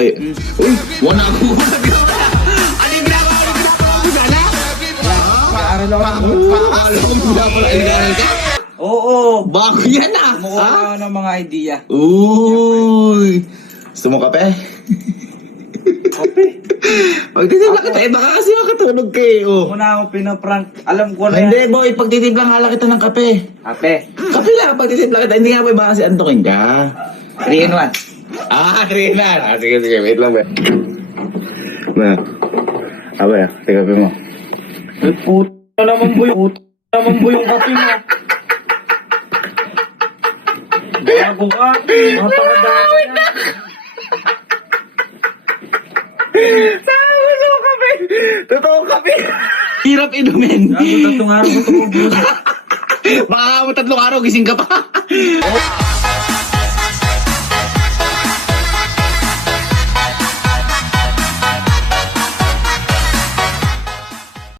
Okay. Uy, wala ako. Ano yung ginagawa mo? Sana? Paaral ako. Alam ko muna pala inaaral ka? Oo. Bago yan ah. Kumukuha Ha? ako ng mga idea. Uy. Gusto mo kape? Kape. Pagtitimpla kita, baka kasi makatulog ka eh. Oh. Muna ako pinaprank. Alam ko na yan. Hindi boy, pagtitimpla nga kita ng kape. Kape. Kape lang, pagtitimpla kita. Hindi nga boy, baka kasi antukin ka. 3 in 1. 3 na. Sige, wait lang ba. Na. Abay, kape mo. Puta naman po yung kape mo. Bago ka. Mapakadami na. Sabi mo kape. Totoo kape. Hirap inumin. Gago, 3 araw ko ito. Baka mo 3 araw, gising ka pa.